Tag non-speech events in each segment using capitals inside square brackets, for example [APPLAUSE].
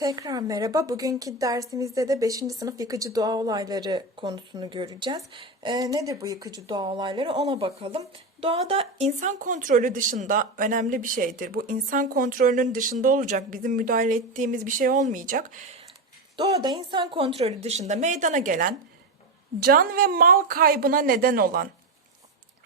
Tekrar merhaba. Bugünkü dersimizde de 5. sınıf yıkıcı doğa olayları konusunu göreceğiz. Ee, nedir bu yıkıcı doğa olayları ona bakalım. Doğada insan kontrolü dışında önemli bir şeydir. Bu insan kontrolünün dışında olacak. Bizim müdahale ettiğimiz bir şey olmayacak. Doğada insan kontrolü dışında meydana gelen can ve mal kaybına neden olan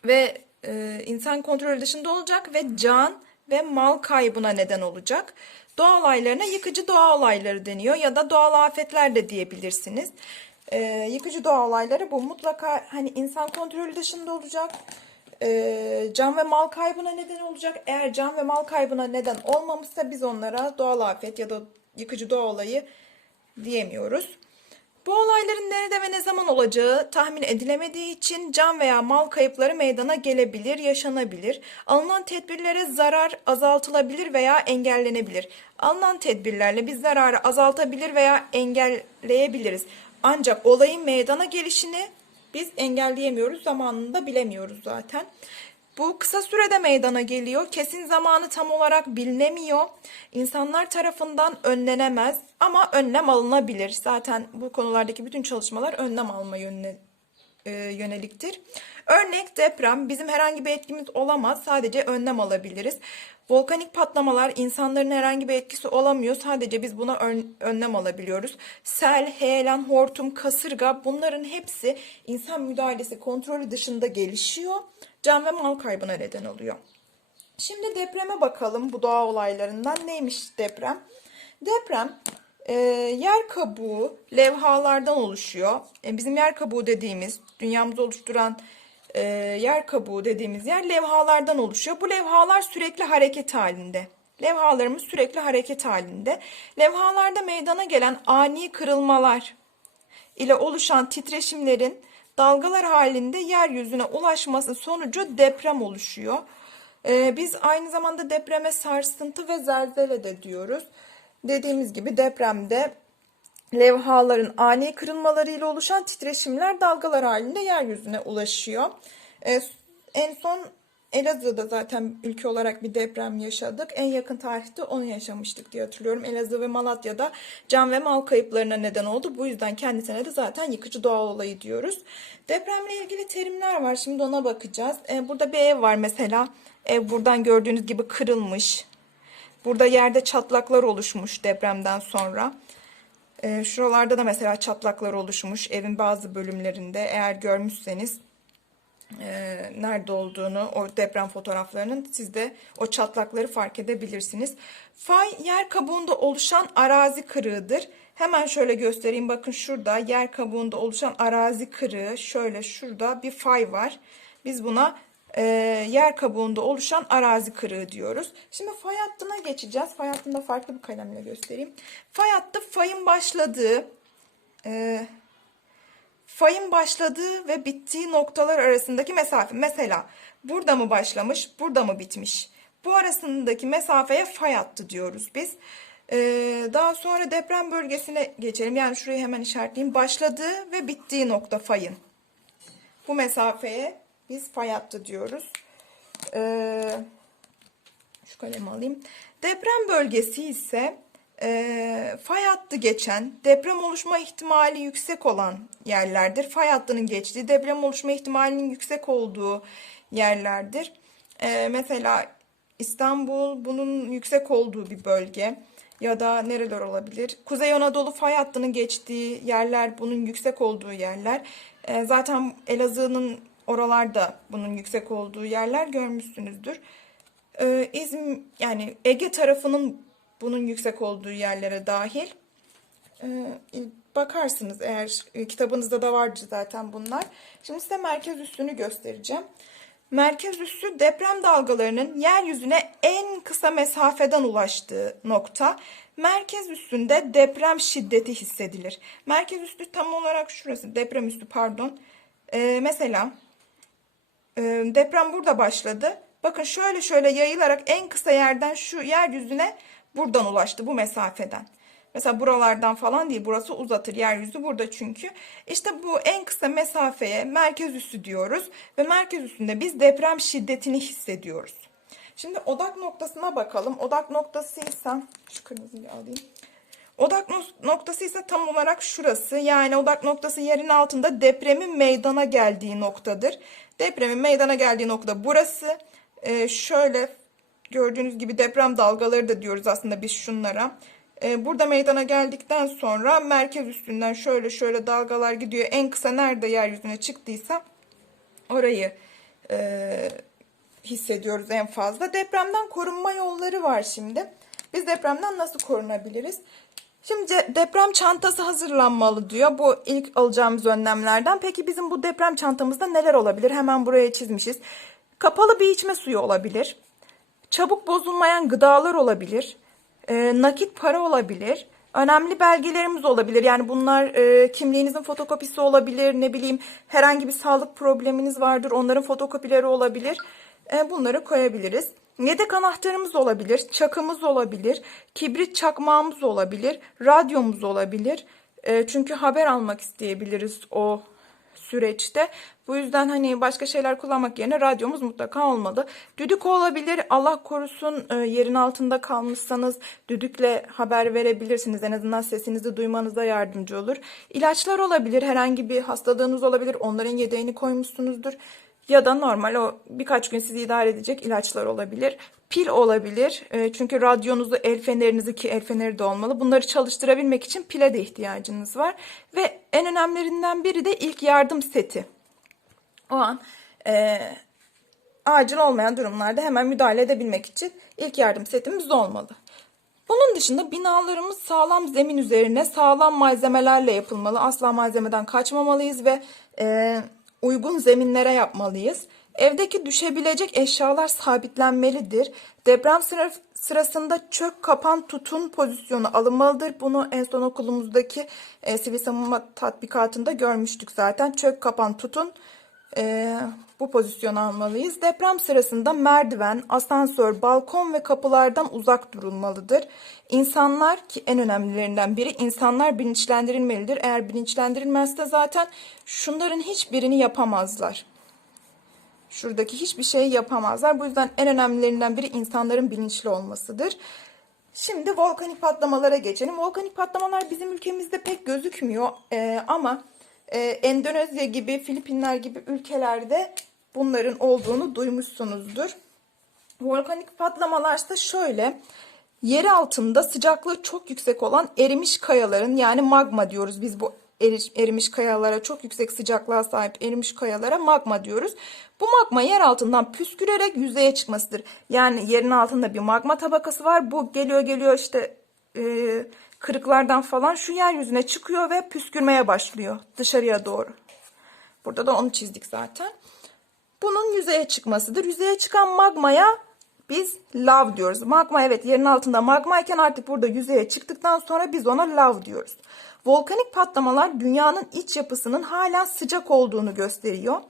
ve e, insan kontrolü dışında olacak ve can ve mal kaybına neden olacak. Doğa olaylarına yıkıcı doğa olayları deniyor ya da doğal afetler de diyebilirsiniz. E, yıkıcı doğa olayları bu mutlaka hani insan kontrolü dışında olacak. E, can ve mal kaybına neden olacak. Eğer can ve mal kaybına neden olmamışsa biz onlara doğal afet ya da yıkıcı doğa olayı diyemiyoruz. Bu olayların nerede ve ne zaman olacağı tahmin edilemediği için can veya mal kayıpları meydana gelebilir, yaşanabilir. Alınan tedbirlere zarar azaltılabilir veya engellenebilir. Alınan tedbirlerle biz zararı azaltabilir veya engelleyebiliriz. Ancak olayın meydana gelişini biz engelleyemiyoruz, zamanında bilemiyoruz zaten. Bu kısa sürede meydana geliyor. Kesin zamanı tam olarak bilinemiyor. İnsanlar tarafından önlenemez ama önlem alınabilir. Zaten bu konulardaki bütün çalışmalar önlem alma yönüne e, yöneliktir. Örnek deprem bizim herhangi bir etkimiz olamaz. Sadece önlem alabiliriz. Volkanik patlamalar insanların herhangi bir etkisi olamıyor. Sadece biz buna ön- önlem alabiliyoruz. Sel, heyelan, hortum, kasırga bunların hepsi insan müdahalesi kontrolü dışında gelişiyor. Can ve mal kaybına neden oluyor. Şimdi depreme bakalım bu doğa olaylarından. Neymiş deprem? Deprem e, yer kabuğu levhalardan oluşuyor. E, bizim yer kabuğu dediğimiz, dünyamızı oluşturan e, yer kabuğu dediğimiz yer levhalardan oluşuyor. Bu levhalar sürekli hareket halinde. Levhalarımız sürekli hareket halinde. Levhalarda meydana gelen ani kırılmalar ile oluşan titreşimlerin dalgalar halinde yeryüzüne ulaşması sonucu deprem oluşuyor. Ee, biz aynı zamanda depreme sarsıntı ve zelzele de diyoruz. Dediğimiz gibi depremde levhaların ani kırılmalarıyla oluşan titreşimler dalgalar halinde yeryüzüne ulaşıyor. Ee, en son Elazığ'da zaten ülke olarak bir deprem yaşadık. En yakın tarihte onu yaşamıştık diye hatırlıyorum. Elazığ ve Malatya'da can ve mal kayıplarına neden oldu. Bu yüzden kendisine de zaten yıkıcı doğal olayı diyoruz. Depremle ilgili terimler var. Şimdi ona bakacağız. Ee, burada bir ev var mesela. Ev buradan gördüğünüz gibi kırılmış. Burada yerde çatlaklar oluşmuş depremden sonra. Ee, şuralarda da mesela çatlaklar oluşmuş evin bazı bölümlerinde. Eğer görmüşseniz e, nerede olduğunu, o deprem fotoğraflarının siz de o çatlakları fark edebilirsiniz. Fay yer kabuğunda oluşan arazi kırığıdır. Hemen şöyle göstereyim. Bakın şurada yer kabuğunda oluşan arazi kırığı. Şöyle şurada bir fay var. Biz buna e, yer kabuğunda oluşan arazi kırığı diyoruz. Şimdi fay hattına geçeceğiz. Fay hattını da farklı bir kalemle göstereyim. Fay hattı fayın başladığı e, fayın başladığı ve bittiği noktalar arasındaki mesafe. Mesela burada mı başlamış, burada mı bitmiş? Bu arasındaki mesafeye fay hattı diyoruz biz. Ee, daha sonra deprem bölgesine geçelim. Yani şurayı hemen işaretleyeyim. Başladığı ve bittiği nokta fayın. Bu mesafeye biz fay hattı diyoruz. Ee, şu kalemi alayım. Deprem bölgesi ise e, fay hattı geçen, deprem oluşma ihtimali yüksek olan yerlerdir. Fay hattının geçtiği, deprem oluşma ihtimalinin yüksek olduğu yerlerdir. E, mesela İstanbul bunun yüksek olduğu bir bölge ya da nereler olabilir? Kuzey Anadolu fay hattının geçtiği yerler bunun yüksek olduğu yerler. E, zaten Elazığ'ın oralarda bunun yüksek olduğu yerler görmüşsünüzdür. Ee, İzmir yani Ege tarafının bunun yüksek olduğu yerlere dahil. Ee, bakarsınız eğer e, kitabınızda da vardı zaten bunlar. Şimdi size merkez üssünü göstereceğim. Merkez üssü deprem dalgalarının yeryüzüne en kısa mesafeden ulaştığı nokta. Merkez üstünde deprem şiddeti hissedilir. Merkez üssü tam olarak şurası deprem üssü pardon. Ee, mesela e, deprem burada başladı. Bakın şöyle şöyle yayılarak en kısa yerden şu yeryüzüne buradan ulaştı bu mesafeden. Mesela buralardan falan değil burası uzatır yeryüzü burada çünkü. İşte bu en kısa mesafeye merkez üssü diyoruz ve merkez üssünde biz deprem şiddetini hissediyoruz. Şimdi odak noktasına bakalım. Odak noktası ise şu kırmızıyı alayım. Odak no- noktası ise tam olarak şurası. Yani odak noktası yerin altında depremin meydana geldiği noktadır. Depremin meydana geldiği nokta burası. Ee, şöyle gördüğünüz gibi deprem dalgaları da diyoruz aslında biz şunlara. Ee, burada meydana geldikten sonra merkez üstünden şöyle şöyle dalgalar gidiyor. En kısa nerede yeryüzüne çıktıysa orayı e, hissediyoruz en fazla. Depremden korunma yolları var şimdi. Biz depremden nasıl korunabiliriz? Şimdi deprem çantası hazırlanmalı diyor. Bu ilk alacağımız önlemlerden. Peki bizim bu deprem çantamızda neler olabilir? Hemen buraya çizmişiz. Kapalı bir içme suyu olabilir. Çabuk bozulmayan gıdalar olabilir. e, nakit para olabilir. Önemli belgelerimiz olabilir. Yani bunlar e, kimliğinizin fotokopisi olabilir. Ne bileyim herhangi bir sağlık probleminiz vardır. Onların fotokopileri olabilir. E, bunları koyabiliriz. Yedek anahtarımız olabilir. Çakımız olabilir. Kibrit çakmağımız olabilir. Radyomuz olabilir. E, çünkü haber almak isteyebiliriz o süreçte. Bu yüzden hani başka şeyler kullanmak yerine radyomuz mutlaka olmalı. Düdük olabilir. Allah korusun e, yerin altında kalmışsanız düdükle haber verebilirsiniz. En azından sesinizi duymanıza yardımcı olur. İlaçlar olabilir. Herhangi bir hastalığınız olabilir. Onların yedeğini koymuşsunuzdur. Ya da normal o birkaç gün sizi idare edecek ilaçlar olabilir. Pil olabilir. E, çünkü radyonuzu, el fenerinizi ki el feneri de olmalı. Bunları çalıştırabilmek için pile de ihtiyacınız var. Ve en önemlilerinden biri de ilk yardım seti. O an e, acil olmayan durumlarda hemen müdahale edebilmek için ilk yardım setimiz olmalı. Bunun dışında binalarımız sağlam zemin üzerine sağlam malzemelerle yapılmalı. Asla malzemeden kaçmamalıyız ve e, uygun zeminlere yapmalıyız. Evdeki düşebilecek eşyalar sabitlenmelidir. Deprem sıra- sırasında çök kapan tutun pozisyonu alınmalıdır. Bunu en son okulumuzdaki e, sivil savunma tatbikatında görmüştük zaten. Çök kapan tutun e, bu pozisyonu almalıyız. Deprem sırasında merdiven, asansör, balkon ve kapılardan uzak durulmalıdır. İnsanlar ki en önemlilerinden biri insanlar bilinçlendirilmelidir. Eğer bilinçlendirilmezse zaten şunların hiçbirini yapamazlar. Şuradaki hiçbir şeyi yapamazlar. Bu yüzden en önemlilerinden biri insanların bilinçli olmasıdır. Şimdi volkanik patlamalara geçelim. Volkanik patlamalar bizim ülkemizde pek gözükmüyor Ee, ama e, Endonezya gibi, Filipinler gibi ülkelerde bunların olduğunu duymuşsunuzdur. Volkanik patlamalar ise şöyle. Yer altında sıcaklığı çok yüksek olan erimiş kayaların yani magma diyoruz biz bu erimiş kayalara çok yüksek sıcaklığa sahip erimiş kayalara magma diyoruz. Bu magma yer altından püskürerek yüzeye çıkmasıdır. Yani yerin altında bir magma tabakası var. Bu geliyor geliyor işte e, kırıklardan falan şu yeryüzüne çıkıyor ve püskürmeye başlıyor dışarıya doğru. Burada da onu çizdik zaten. Bunun yüzeye çıkmasıdır. Yüzeye çıkan magmaya biz lav diyoruz. Magma evet yerin altında magmayken artık burada yüzeye çıktıktan sonra biz ona lav diyoruz. Volkanik patlamalar dünyanın iç yapısının hala sıcak olduğunu gösteriyor.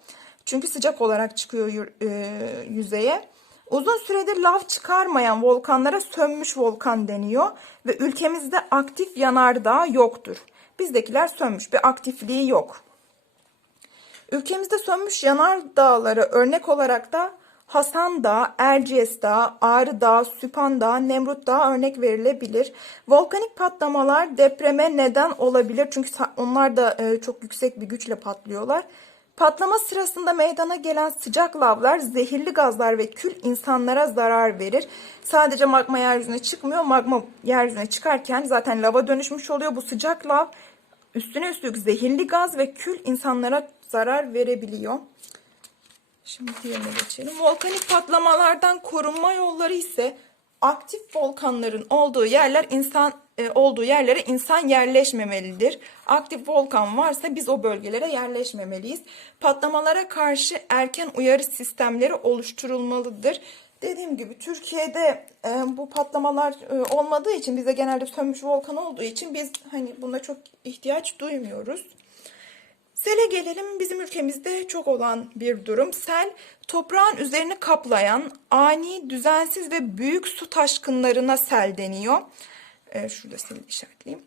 Çünkü sıcak olarak çıkıyor e, yüzeye. Uzun süredir lav çıkarmayan volkanlara sönmüş volkan deniyor ve ülkemizde aktif yanardağ yoktur. Bizdekiler sönmüş, bir aktifliği yok. Ülkemizde sönmüş yanardağlara örnek olarak da Hasan Dağı, Erciyes Dağı, Ağrı Dağı, Süphan Dağı, Nemrut Dağı örnek verilebilir. Volkanik patlamalar depreme neden olabilir çünkü onlar da e, çok yüksek bir güçle patlıyorlar. Patlama sırasında meydana gelen sıcak lavlar, zehirli gazlar ve kül insanlara zarar verir. Sadece magma yeryüzüne çıkmıyor. Magma yeryüzüne çıkarken zaten lava dönüşmüş oluyor. Bu sıcak lav üstüne üstlük zehirli gaz ve kül insanlara zarar verebiliyor. Şimdi diğerine geçelim. Volkanik patlamalardan korunma yolları ise aktif volkanların olduğu yerler insan e, olduğu yerlere insan yerleşmemelidir. Aktif volkan varsa biz o bölgelere yerleşmemeliyiz. Patlamalara karşı erken uyarı sistemleri oluşturulmalıdır. Dediğim gibi Türkiye'de e, bu patlamalar e, olmadığı için bize genelde sönmüş volkan olduğu için biz hani buna çok ihtiyaç duymuyoruz. Sele gelelim bizim ülkemizde çok olan bir durum. Sel toprağın üzerini kaplayan ani, düzensiz ve büyük su taşkınlarına sel deniyor. Ee, şurada sel işaretleyeyim.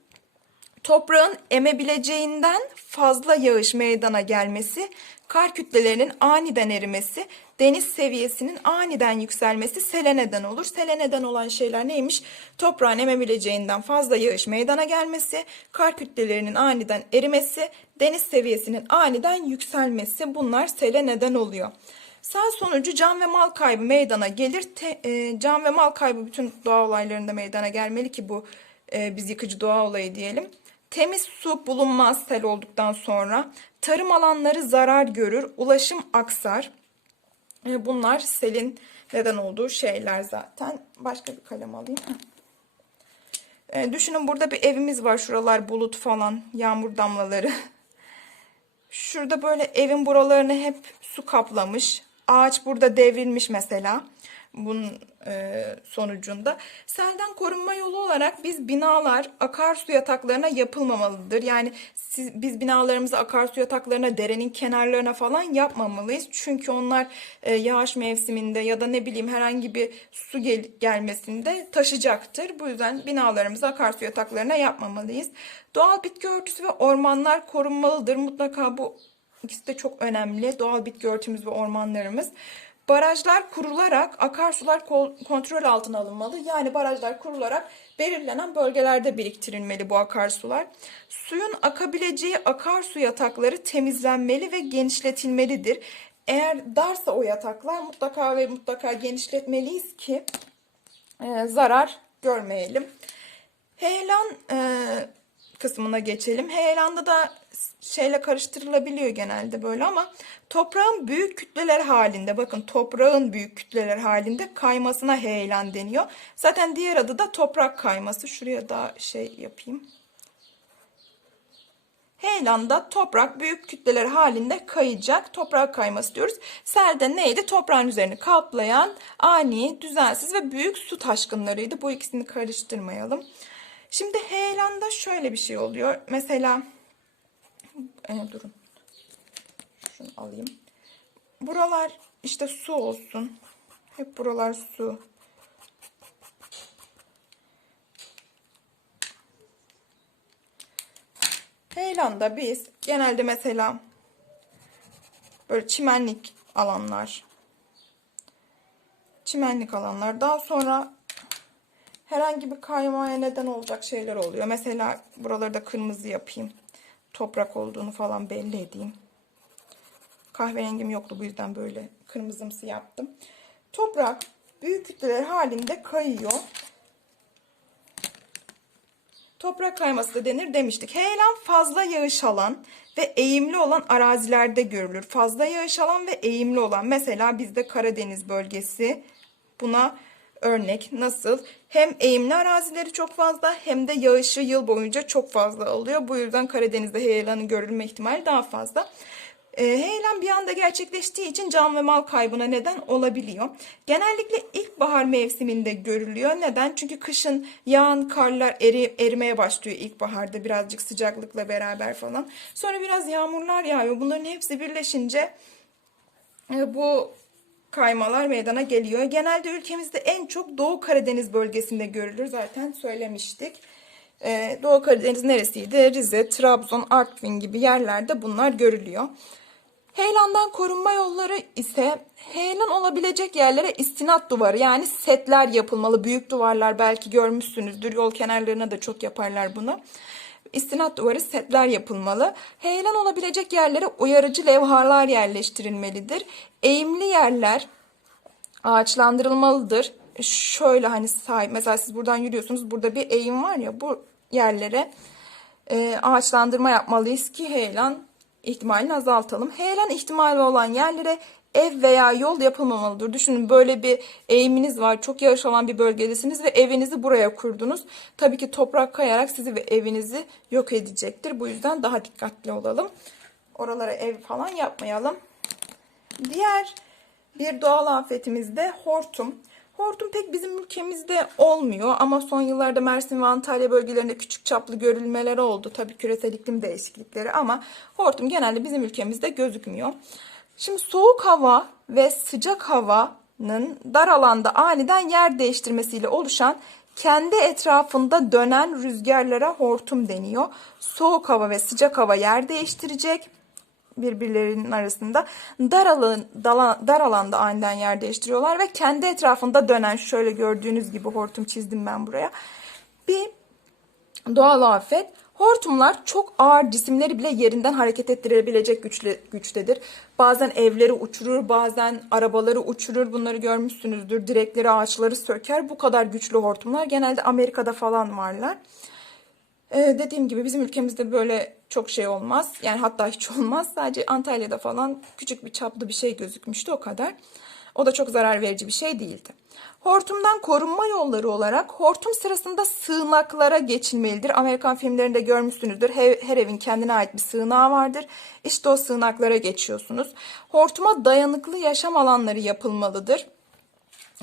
Toprağın emebileceğinden fazla yağış meydana gelmesi, kar kütlelerinin aniden erimesi, deniz seviyesinin aniden yükselmesi sele neden olur. Sele neden olan şeyler neymiş? Toprağın emebileceğinden fazla yağış meydana gelmesi, kar kütlelerinin aniden erimesi, deniz seviyesinin aniden yükselmesi bunlar sele neden oluyor. Sel sonucu can ve mal kaybı meydana gelir. Te- e, can ve mal kaybı bütün doğa olaylarında meydana gelmeli ki bu e, biz yıkıcı doğa olayı diyelim. Temiz su bulunmaz sel olduktan sonra. Tarım alanları zarar görür. Ulaşım aksar. E, bunlar selin neden olduğu şeyler zaten. Başka bir kalem alayım. E, düşünün burada bir evimiz var. Şuralar bulut falan. Yağmur damlaları. [LAUGHS] Şurada böyle evin buralarını hep su kaplamış. Ağaç burada devrilmiş mesela. Bunun sonucunda. Selden korunma yolu olarak biz binalar akarsu yataklarına yapılmamalıdır. Yani siz, biz binalarımızı akarsu yataklarına, derenin kenarlarına falan yapmamalıyız. Çünkü onlar e, yağış mevsiminde ya da ne bileyim herhangi bir su gel gelmesinde taşıyacaktır. Bu yüzden binalarımızı akarsu yataklarına yapmamalıyız. Doğal bitki örtüsü ve ormanlar korunmalıdır. Mutlaka bu ikisi de çok önemli. Doğal bitki örtümüz ve ormanlarımız. Barajlar kurularak akarsular kontrol altına alınmalı. Yani barajlar kurularak belirlenen bölgelerde biriktirilmeli bu akarsular. Suyun akabileceği akarsu yatakları temizlenmeli ve genişletilmelidir. Eğer darsa o yataklar mutlaka ve mutlaka genişletmeliyiz ki e, zarar görmeyelim. Heyelan e, kısmına geçelim. Heyelanda da şeyle karıştırılabiliyor genelde böyle ama toprağın büyük kütleler halinde bakın toprağın büyük kütleler halinde kaymasına heyelan deniyor. Zaten diğer adı da toprak kayması. Şuraya da şey yapayım. Heyelanda toprak büyük kütleler halinde kayacak. Toprak kayması diyoruz. Selde neydi? Toprağın üzerini kaplayan ani, düzensiz ve büyük su taşkınlarıydı. Bu ikisini karıştırmayalım. Şimdi heyelanda şöyle bir şey oluyor. Mesela e, durun. Şunu alayım. Buralar işte su olsun. Hep buralar su. Heylanda biz genelde mesela böyle çimenlik alanlar çimenlik alanlar daha sonra herhangi bir kaymaya neden olacak şeyler oluyor. Mesela buraları da kırmızı yapayım. Toprak olduğunu falan belli edeyim. Kahverengim yoktu bu yüzden böyle kırmızımsı yaptım. Toprak büyük kütleler halinde kayıyor. Toprak kayması da denir demiştik. Heyelan fazla yağış alan ve eğimli olan arazilerde görülür. Fazla yağış alan ve eğimli olan mesela bizde Karadeniz bölgesi buna örnek. Nasıl? Hem eğimli arazileri çok fazla hem de yağışı yıl boyunca çok fazla alıyor. Bu yüzden Karadeniz'de heyelanın görülme ihtimali daha fazla. E, heyelan bir anda gerçekleştiği için can ve mal kaybına neden olabiliyor. Genellikle ilkbahar mevsiminde görülüyor. Neden? Çünkü kışın yağan karlar eri, erimeye başlıyor ilkbaharda birazcık sıcaklıkla beraber falan. Sonra biraz yağmurlar yağıyor. Bunların hepsi birleşince e, bu kaymalar meydana geliyor. Genelde ülkemizde en çok Doğu Karadeniz bölgesinde görülür. Zaten söylemiştik. Ee, Doğu Karadeniz neresiydi? Rize, Trabzon, Artvin gibi yerlerde bunlar görülüyor. Heyelandan korunma yolları ise heyelan olabilecek yerlere istinat duvarı yani setler yapılmalı. Büyük duvarlar belki görmüşsünüzdür. Yol kenarlarına da çok yaparlar bunu. İstinat duvarı setler yapılmalı. Heyelan olabilecek yerlere uyarıcı levhalar yerleştirilmelidir. Eğimli yerler ağaçlandırılmalıdır. Şöyle hani sahip mesela siz buradan yürüyorsunuz. Burada bir eğim var ya bu yerlere e, ağaçlandırma yapmalıyız ki heyelan ihtimalini azaltalım. Heyelan ihtimali olan yerlere ev veya yol yapılmamalıdır. Düşünün böyle bir eğiminiz var. Çok yağış alan bir bölgedesiniz ve evinizi buraya kurdunuz. Tabii ki toprak kayarak sizi ve evinizi yok edecektir. Bu yüzden daha dikkatli olalım. Oralara ev falan yapmayalım. Diğer bir doğal afetimiz de hortum. Hortum pek bizim ülkemizde olmuyor ama son yıllarda Mersin ve Antalya bölgelerinde küçük çaplı görülmeler oldu. Tabii küresel iklim değişiklikleri ama hortum genelde bizim ülkemizde gözükmüyor. Şimdi soğuk hava ve sıcak havanın dar alanda aniden yer değiştirmesiyle oluşan Kendi etrafında dönen rüzgarlara hortum deniyor. Soğuk hava ve sıcak hava yer değiştirecek birbirlerinin arasında dar, alan, dar alanda aniden yer değiştiriyorlar ve kendi etrafında dönen şöyle gördüğünüz gibi hortum çizdim ben buraya. Bir doğal afet. Hortumlar çok ağır cisimleri bile yerinden hareket ettirebilecek güçle, güçtedir. Bazen evleri uçurur, bazen arabaları uçurur. Bunları görmüşsünüzdür. Direkleri, ağaçları söker. Bu kadar güçlü hortumlar genelde Amerika'da falan varlar. Ee, dediğim gibi bizim ülkemizde böyle çok şey olmaz. Yani hatta hiç olmaz. Sadece Antalya'da falan küçük bir çaplı bir şey gözükmüştü o kadar. O da çok zarar verici bir şey değildi. Hortumdan korunma yolları olarak hortum sırasında sığınaklara geçilmelidir. Amerikan filmlerinde görmüşsünüzdür. Her, her evin kendine ait bir sığınağı vardır. İşte o sığınaklara geçiyorsunuz. Hortuma dayanıklı yaşam alanları yapılmalıdır.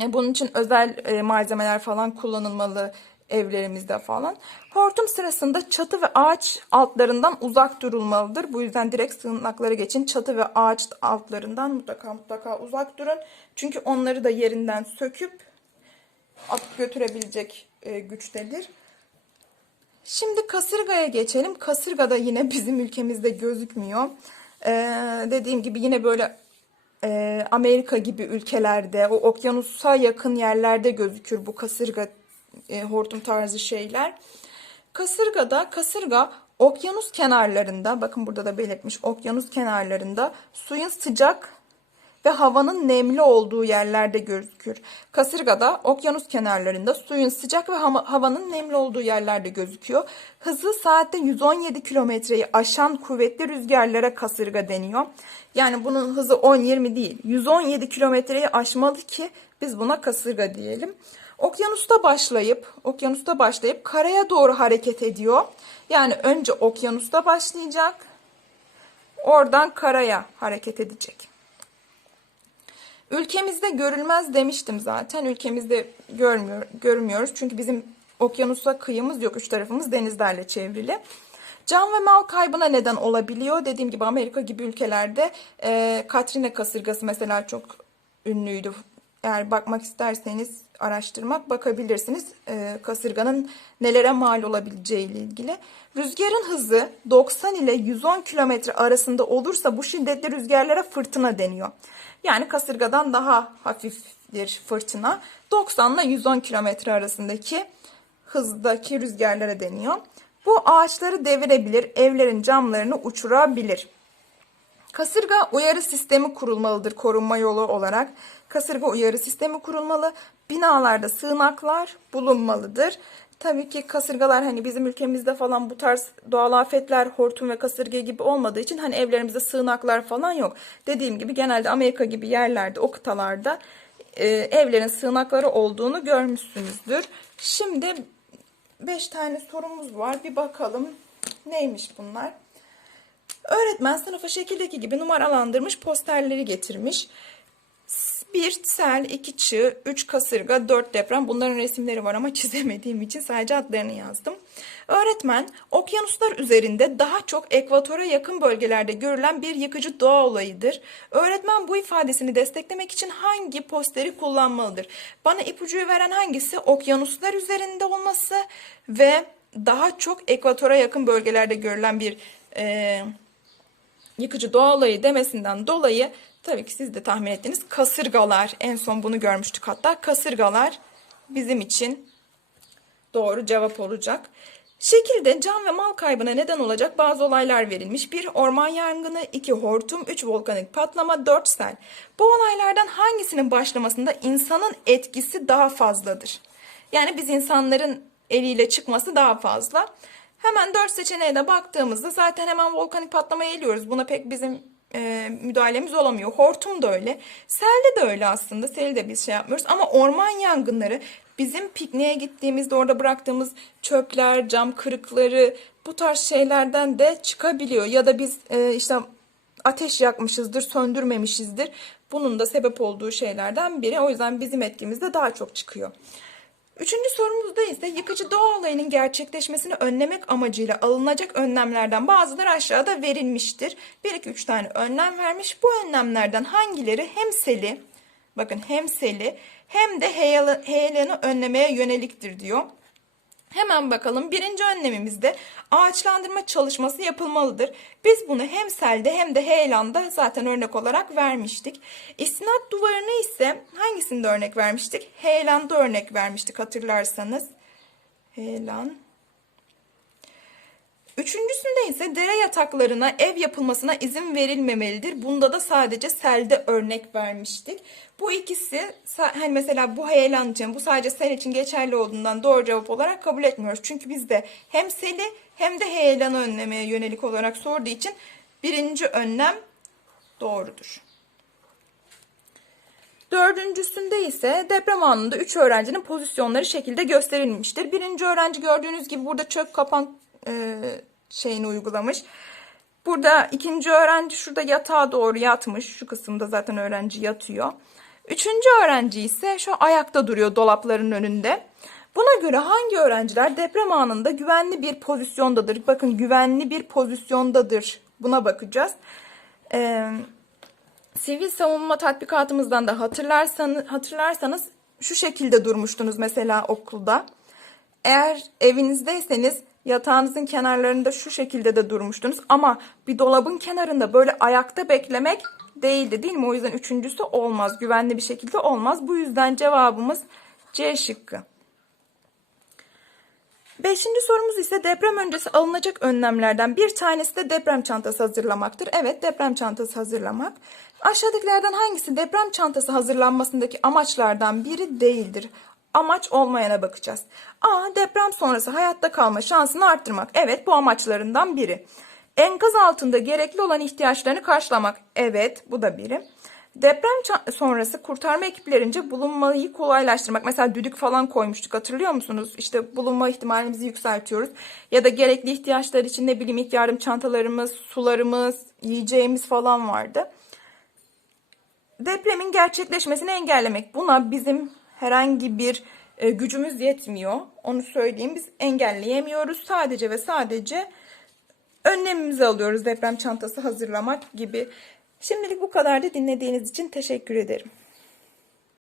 E, Bunun için özel e, malzemeler falan kullanılmalı evlerimizde falan. Hortum sırasında çatı ve ağaç altlarından uzak durulmalıdır. Bu yüzden direkt sığınaklara geçin. Çatı ve ağaç altlarından mutlaka mutlaka uzak durun. Çünkü onları da yerinden söküp atıp götürebilecek e, güçtedir. Şimdi kasırgaya geçelim. Kasırga da yine [LAUGHS] bizim ülkemizde gözükmüyor. Ee, dediğim gibi yine böyle e, Amerika gibi ülkelerde, o okyanusa yakın yerlerde gözükür bu kasırga e, hortum tarzı şeyler. Kasırgada, kasırga okyanus kenarlarında, bakın burada da belirtmiş, okyanus kenarlarında suyun sıcak ve havanın nemli olduğu yerlerde gözükür. Kasırgada okyanus kenarlarında suyun sıcak ve hava- havanın nemli olduğu yerlerde gözüküyor. Hızı saatte 117 kilometreyi aşan kuvvetli rüzgarlara kasırga deniyor. Yani bunun hızı 10-20 değil, 117 kilometreyi aşmalı ki biz buna kasırga diyelim. Okyanusta başlayıp, okyanusta başlayıp karaya doğru hareket ediyor. Yani önce okyanusta başlayacak, oradan karaya hareket edecek. Ülkemizde görülmez demiştim zaten. Ülkemizde görmüyor, görmüyoruz. Çünkü bizim okyanusa kıyımız yok. Üç tarafımız denizlerle çevrili. Can ve mal kaybına neden olabiliyor. Dediğim gibi Amerika gibi ülkelerde e, Katrina kasırgası mesela çok ünlüydü. Eğer bakmak isterseniz araştırmak bakabilirsiniz. E, kasırganın nelere mal olabileceği ile ilgili. Rüzgarın hızı 90 ile 110 kilometre arasında olursa bu şiddetli rüzgarlara fırtına deniyor. Yani kasırgadan daha hafiftir fırtına. 90 ile 110 kilometre arasındaki hızdaki rüzgarlara deniyor. Bu ağaçları devirebilir, evlerin camlarını uçurabilir. Kasırga uyarı sistemi kurulmalıdır korunma yolu olarak. Kasırga uyarı sistemi kurulmalı. Binalarda sığınaklar bulunmalıdır. Tabii ki kasırgalar hani bizim ülkemizde falan bu tarz doğal afetler, hortum ve kasırga gibi olmadığı için hani evlerimizde sığınaklar falan yok. Dediğim gibi genelde Amerika gibi yerlerde, o kıtalarda e, evlerin sığınakları olduğunu görmüşsünüzdür. Şimdi 5 tane sorumuz var. Bir bakalım neymiş bunlar? Öğretmen sınıfa şekildeki gibi numaralandırmış posterleri getirmiş. Bir sel, iki çığ, üç kasırga, dört deprem. Bunların resimleri var ama [LAUGHS] çizemediğim için sadece adlarını yazdım. Öğretmen, okyanuslar üzerinde daha çok ekvatora yakın bölgelerde görülen bir yıkıcı doğa olayıdır. Öğretmen bu ifadesini desteklemek için hangi posteri kullanmalıdır? Bana ipucuyu veren hangisi? Okyanuslar üzerinde olması ve daha çok ekvatora yakın bölgelerde görülen bir e, yıkıcı doğa olayı demesinden dolayı tabii ki siz de tahmin ettiniz kasırgalar en son bunu görmüştük hatta kasırgalar bizim için doğru cevap olacak. Şekilde can ve mal kaybına neden olacak bazı olaylar verilmiş. 1. Orman yangını, 2. Hortum, 3. Volkanik patlama, 4. Sel. Bu olaylardan hangisinin başlamasında insanın etkisi daha fazladır? Yani biz insanların eliyle çıkması daha fazla. Hemen 4 seçeneğe de baktığımızda zaten hemen volkanik patlamaya eliyoruz. Buna pek bizim e, müdahalemiz olamıyor. Hortum da öyle. Selde de öyle aslında. Seli de biz şey yapmıyoruz. Ama orman yangınları bizim pikniğe gittiğimizde orada bıraktığımız çöpler, cam kırıkları bu tarz şeylerden de çıkabiliyor. Ya da biz e, işte ateş yakmışızdır, söndürmemişizdir. Bunun da sebep olduğu şeylerden biri. O yüzden bizim etkimizde daha çok çıkıyor. Üçüncü sorumuzda ise yıkıcı doğa olayının gerçekleşmesini önlemek amacıyla alınacak önlemlerden bazıları aşağıda verilmiştir. 1 2 3 tane önlem vermiş. Bu önlemlerden hangileri hem seli Bakın hem seli hem de heyelanı önlemeye yöneliktir diyor. Hemen bakalım. Birinci önlemimizde ağaçlandırma çalışması yapılmalıdır. Biz bunu hem selde hem de heyelanda zaten örnek olarak vermiştik. İstinat duvarını ise hangisinde örnek vermiştik? Heyelanda örnek vermiştik hatırlarsanız. Heyelan. Üçüncüsünde ise dere yataklarına ev yapılmasına izin verilmemelidir. Bunda da sadece selde örnek vermiştik. Bu ikisi hani mesela bu heyelan için bu sadece sel için geçerli olduğundan doğru cevap olarak kabul etmiyoruz. Çünkü bizde hem seli hem de heyelanı önlemeye yönelik olarak sorduğu için birinci önlem doğrudur. Dördüncüsünde ise deprem anında 3 öğrencinin pozisyonları şekilde gösterilmiştir. Birinci öğrenci gördüğünüz gibi burada çök kapan e, şeyini uygulamış. Burada ikinci öğrenci şurada yatağa doğru yatmış. Şu kısımda zaten öğrenci yatıyor. Üçüncü öğrenci ise şu ayakta duruyor dolapların önünde. Buna göre hangi öğrenciler deprem anında güvenli bir pozisyondadır? Bakın güvenli bir pozisyondadır. Buna bakacağız. Ee, sivil savunma tatbikatımızdan da hatırlarsanız, hatırlarsanız şu şekilde durmuştunuz mesela okulda. Eğer evinizdeyseniz yatağınızın kenarlarında şu şekilde de durmuştunuz. Ama bir dolabın kenarında böyle ayakta beklemek değildi değil mi? O yüzden üçüncüsü olmaz. Güvenli bir şekilde olmaz. Bu yüzden cevabımız C şıkkı. Beşinci sorumuz ise deprem öncesi alınacak önlemlerden bir tanesi de deprem çantası hazırlamaktır. Evet deprem çantası hazırlamak. Aşağıdakilerden hangisi deprem çantası hazırlanmasındaki amaçlardan biri değildir? Amaç olmayana bakacağız. A. Deprem sonrası hayatta kalma şansını arttırmak. Evet bu amaçlarından biri. Enkaz altında gerekli olan ihtiyaçlarını karşılamak. Evet bu da biri. Deprem sonrası kurtarma ekiplerince bulunmayı kolaylaştırmak. Mesela düdük falan koymuştuk hatırlıyor musunuz? İşte bulunma ihtimalimizi yükseltiyoruz. Ya da gerekli ihtiyaçlar için ne bileyim ilk yardım çantalarımız, sularımız, yiyeceğimiz falan vardı. Depremin gerçekleşmesini engellemek. Buna bizim herhangi bir e, gücümüz yetmiyor. Onu söyleyeyim. Biz engelleyemiyoruz. Sadece ve sadece önlemimizi alıyoruz deprem çantası hazırlamak gibi. Şimdilik bu kadar da dinlediğiniz için teşekkür ederim.